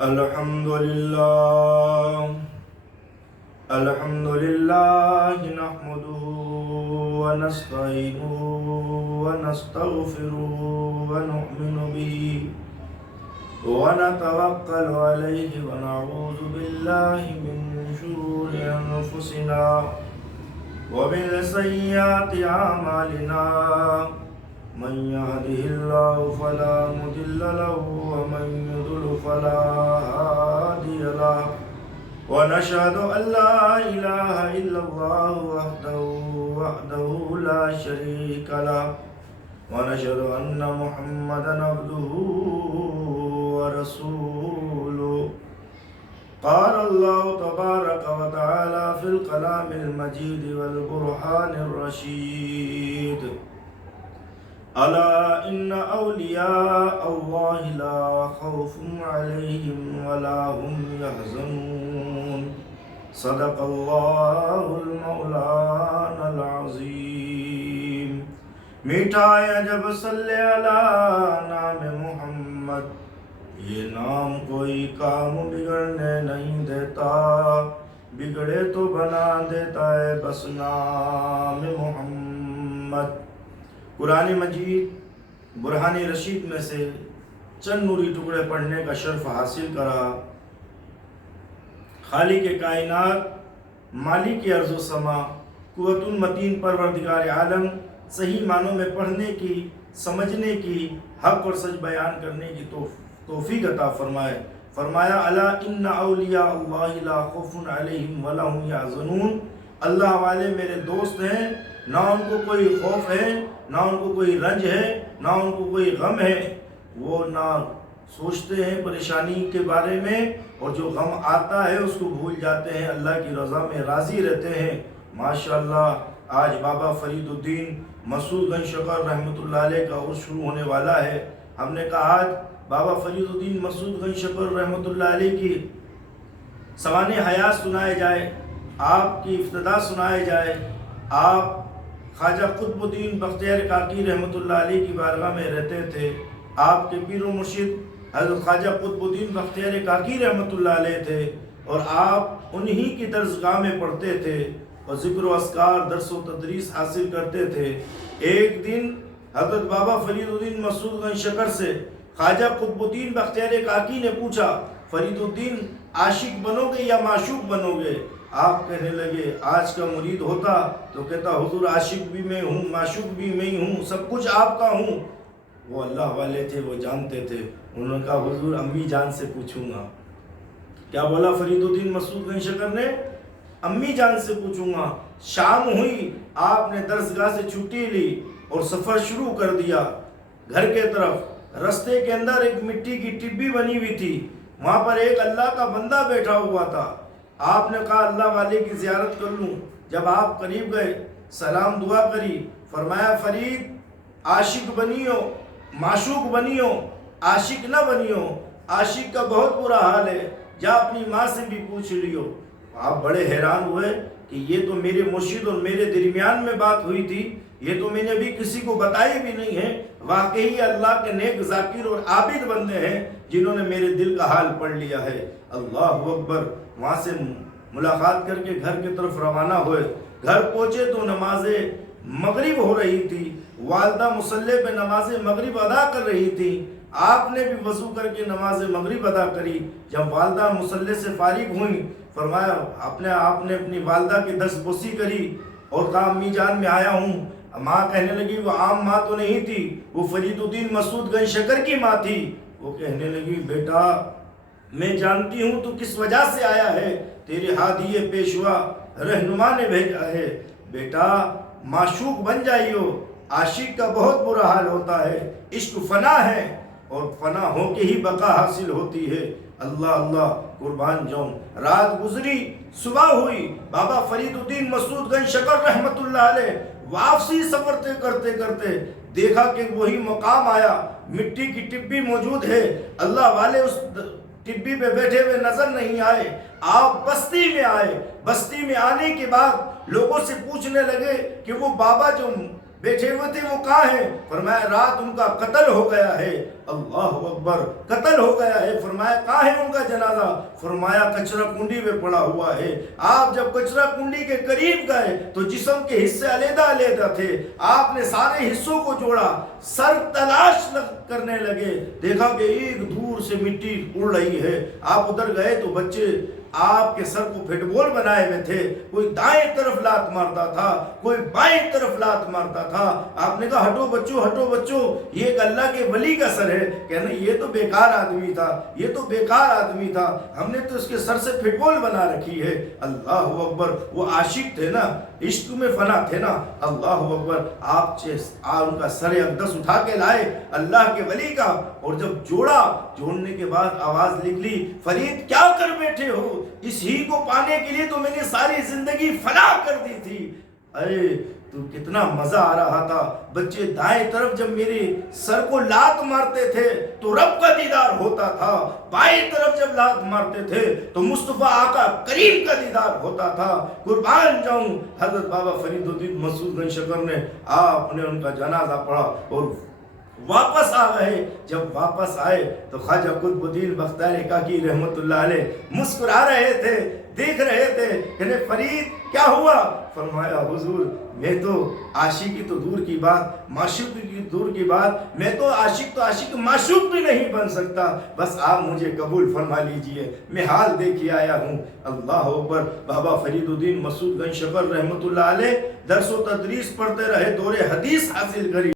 الحمد لله نحمده ونستعينه ونستغفره ونؤمن به ونتوكل عليه ونعوذ بالله من شرور أنفسنا ومن سيئات أعمالنا من يهده الله فلا مضل له ومن يضلل فلا هادي له ونشهد أن لا إله إلا الله وحده لا شريك له ونشهد أن محمدا عبده ورسوله. قال الله تبارك وتعالى في الكلام المجيد والبرهان الرشيد: ألا إن أولياء الله لا خوف عليهم ولا هم يحزنون. صدق الله المولانا العظيم. میٹھا ہے جب صلی علی نام محمد، یہ نام کوئی کام بگڑنے نہیں دیتا، بگڑے تو بنا دیتا ہے بس نام محمد. قرآن مجید برہان رشید میں سے چند نوری ٹکڑے پڑھنے کا شرف حاصل کرا. خالق کائنات، مالک ارض و سما، قوت المتین پروردگار عالم صحیح معنوں میں پڑھنے کی، سمجھنے کی، حق اور سچ بیان کرنے کی توفیق عطا فرمائے. فرمایا: الا ان اولیاء اللہ لا خوف علیہم ولا هم یحزنون. اللہ والے میرے دوست ہیں، نہ ان کو کوئی خوف ہے، نہ ان کو کوئی رنج ہے، نہ ان کو کوئی غم ہے. وہ نہ سوچتے ہیں پریشانی کے بارے میں، اور جو غم آتا ہے اس کو بھول جاتے ہیں، اللہ کی رضا میں راضی رہتے ہیں. ماشاءاللہ آج بابا فرید الدین مسعود گنج شکر رحمۃ اللہ علیہ کا عرس شروع ہونے والا ہے. ہم نے کہا آج بابا فرید الدین مسعود گنج شکر رحمۃ اللہ علیہ کی سوانح حیات سنائے جائے، آپ کی افتتاح سنائے جائے. آپ خواجہ قطب الدین بختیار کاکی رحمۃ اللہ علیہ کی بارگاہ میں رہتے تھے. آپ کے پیر و مرشد حضرت خواجہ قطب الدین بختیار کاکی رحمۃ اللہ علیہ تھے، اور آپ انہی کی درسگاہ میں پڑھتے تھے اور ذکر و اذکار، درس و تدریس حاصل کرتے تھے. ایک دن حضرت بابا فرید الدین مسعود گنج شکر سے خواجہ قطب الدین بختیار کاکی نے پوچھا: فرید الدین عاشق بنو گے یا معشوق بنو گے؟ آپ کہنے لگے آج کا مرید ہوتا تو کہتا حضور عاشق بھی میں ہوں، معشوق بھی میں ہی ہوں، سب کچھ آپ کا ہوں. وہ اللہ والے تھے، وہ جانتے تھے. انہوں نے کہا حضور امی جان سے پوچھوں گا. کیا بولا فرید الدین مسعود گنج شکر نے؟ امی جان سے پوچھوں گا. شام ہوئی، آپ نے درسگاہ سے چھٹی لی اور سفر شروع کر دیا گھر کے طرف. رستے کے اندر ایک مٹی کی ٹبی بنی ہوئی تھی، وہاں پر ایک اللہ کا بندہ بیٹھا ہوا تھا. آپ نے کہا اللہ والے کی زیارت کر لوں. جب آپ قریب گئے، سلام دعا کری، فرمایا فرید عاشق بنیو، معشوق بنیو، عاشق نہ بنیو. عاشق کا بہت برا حال ہے، جا اپنی ماں سے بھی پوچھ لیو. آپ بڑے حیران ہوئے کہ یہ تو میرے مرشد اور میرے درمیان میں بات ہوئی تھی، یہ تو میں نے ابھی کسی کو بتائی بھی نہیں ہے. واقعی اللہ کے نیک ذاکر اور عابد بندے ہیں جنہوں نے میرے دل کا حال پڑھ لیا ہے. اللہ اکبر. وہاں سے ملاقات کر کے گھر کی طرف روانہ ہوئے. گھر پہنچے تو نماز مغرب ہو رہی تھی. والدہ مصلی پہ نماز مغرب ادا کر رہی تھی. آپ نے بھی وضو کر کے نماز مغرب ادا کری. جب والدہ مصلی سے فارغ ہوئیں، فرمایا آپ نے اپنی والدہ کی دست بوسی کری اور کہا امی جان میں آیا ہوں. ماں کہنے لگی وہ عام ماں تو نہیں تھی، وہ فرید الدین مسعود گنج شکر کی ماں تھی. وہ کہنے لگی بیٹا میں جانتی ہوں تو کس وجہ سے آیا ہے، تیرے ہادی پیشوا رہنما نے بھیجا ہے. بیٹا معشوق بن جائیو، عاشق کا بہت برا حال ہوتا ہے. عشق فنا ہے اور فنا ہو کے ہی بقا حاصل ہوتی ہے. اللہ اللہ قربان جاؤں. رات گزری، صبح ہوئی. بابا فرید الدین مسعود گنج شکر رحمۃ اللہ علیہ واپسی سفر کرتے کرتے دیکھا کہ وہی مقام آیا، مٹی کی ٹبی موجود ہے. اللہ والے اس ٹبی پہ بیٹھے ہوئے نظر نہیں آئے. آپ بستی میں آئے. بستی میں آنے کے بعد لوگوں سے پوچھنے لگے کہ وہ بابا جو بیٹھے ہوئے تھے وہ کہاں ہیں؟ فرمایا رات ان کا قتل ہو گیا ہے۔ اللہ اکبر، قتل ہو گیا ہے۔ فرمایا کہاں ہے ان کا جنازہ؟ فرمایا کچرا کنڈی میں پڑا ہوا ہے۔ آپ جب کچرا کنڈی کے قریب گئے تو جسم کے حصے علیحدہ علیحدہ تھے، آپ نے سارے حصوں کو جوڑا، سر تلاش کرنے لگے، دیکھا کہ ایک دور سے مٹی اڑ رہی ہے۔ آپ ادھر گئے تو بچے آپ کے سر کو فٹ بال بنائے ہوئے تھے، کوئی دائیں طرف لات مارتا تھا، کوئی بائیں طرف لات مارتا تھا۔ آپ نے کہا ہٹو بچوں، ہٹو بچوں، یہ ایک اللہ کے ولی کا سر ہے۔ کہنا یہ تو بیکار آدمی تھا، یہ تو بیکار آدمی تھا، ہم نے تو اس کے سر سے فٹ بال بنا رکھی ہے۔ اللہ اکبر، وہ عاشق تھے نا، عشق میں فنا تھے نا۔ اللہ اکبر، آپ ان کا سر اقدس اٹھا کے لائے اللہ کے ولی کا، اور جب جوڑنے کے بعد آواز نکلی، فرید کیا کر بیٹھے ہو؟ اس ہی کو پانے کے لیے تو میں نے ساری زندگی فنا کر دی تھی۔ اے تو کتنا مزہ آ رہا تھا۔ بچے دائیں طرف جب میرے سر کو لات مارتے تھے تو رب کا دیدار ہوتا تھا، بائیں طرف جب لات مارتے تھے تو مصطفیٰ آقا کریم کا دیدار ہوتا تھا۔ قربان جاؤں، حضرت بابا فرید الدین مسعود گنج شکر نے، آپ نے ان کا جنازہ پڑھا اور واپس آ گئے۔ جب واپس آئے تو خواجہ قطب الدین بختیار کاکی رحمت اللہ علیہ مسکرا رہے تھے، دیکھ رہے تھے کہ فرید کیا ہوا؟ فرمایا حضور میں تو عاشقی تو دور کی بات، معشوقی کی دور کی بات، میں تو عاشق معشوق بھی نہیں بن سکتا، بس آپ مجھے قبول فرما لیجئے، میں حال دیکھ آیا ہوں۔ اللہ اکبر، بابا فرید الدین مسعود گنج شکر رحمت اللہ علیہ درس و تدریس پڑھتے رہے، دور حدیث حاصل کری۔